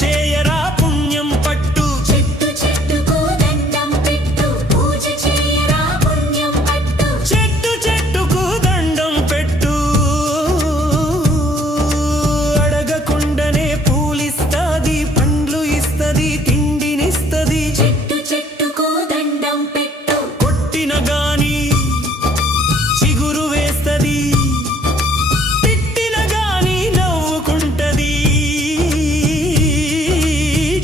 చేయరా పుణ్యం పట్టు చెట్టు చెట్టుకు దండం పెట్టు పూజ చేయరా పుణ్యం పట్టు చెట్టు చెట్టుకు దండం పెట్టు అడగకుండానే పూలిస్తది పండ్లు ఇస్తది తిండినిస్తది చెట్టు చెట్టుకు దండం పెట్టు కొట్టిన గాని చిగురు వేస్తది తిట్టిన గాని నవ్వుకుంటది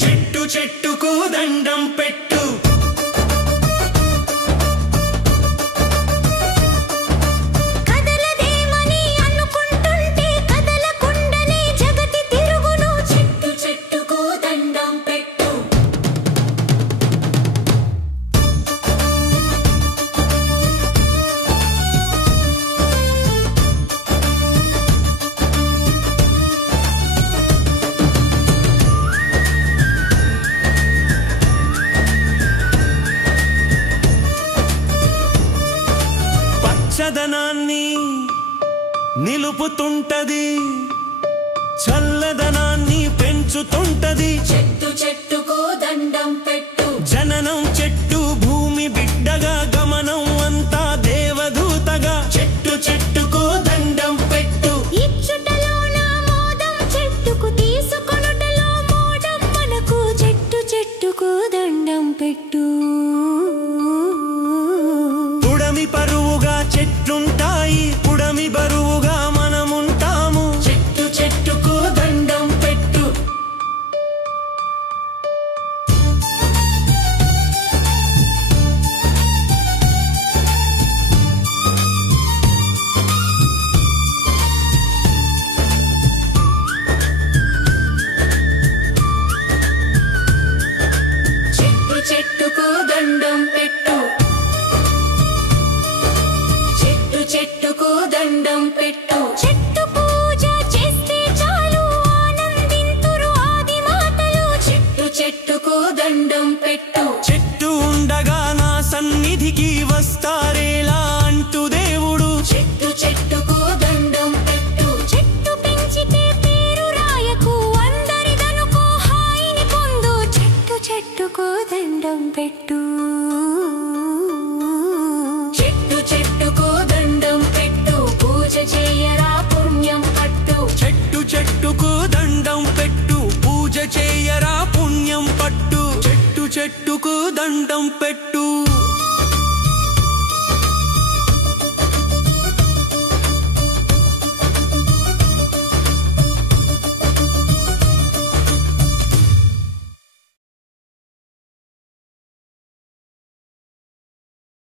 చెట్టు చెట్టుకు దండం పెట్టు కదలదేమని అనుకుంటుంటే కదలకుండానే జగతి తిరుగును చెట్టు చెట్టుకు దండం పెట్టు పచ్చదనాన్ని నిలుపుతుంటది చల్లదనాన్ని పెంచుతుంటది చెట్టు చెట్టుకు దండం పెట్టు జననం చెట్టు భూమి బిడ్డగా గమనం అంతా దేవదూతగా చెట్టు చెట్టుకు దండం పెట్టు ఇచ్చుటలోన మోదం చెట్టుకు తీసుకొనుటలో మోడం మనకు చెట్టు చెట్టుకు దండం పెట్టు పుడమి పరువుగా చెట్లుంటాయి పుడమి బరువుగా మనముంటాము చెట్టు చెట్టుకు దండం పెట్టు చెట్టు చెట్టుకు దండం పెట్టు చెట్టు చెట్టుకు దండం పెట్టు చెట్టు పూజ చేస్తే చాలు ఆనందింతురు ఆది మాతలు చెట్టు చెట్టుకు దండం పెట్టు చెట్టు ఉండగా నా సన్నిధికి వస్తారేలా అంటూ దేవుడు చెట్టు చెట్టుకు దండం పెట్టు చెట్టు పెంచితే పేరు రాయకు అందరిదనుకో హాయిని పొందు చెట్టు చెట్టుకు దండం పెట్టు చెట్టు చెట్టుకు దండం పెట్టు పూజ చేయరా పుణ్యం పట్టు చెట్టు చెట్టుకు దండం పెట్టు పూజ చేయరా పుణ్యం పట్టు చెట్టు చెట్టుకు దండం పెట్టు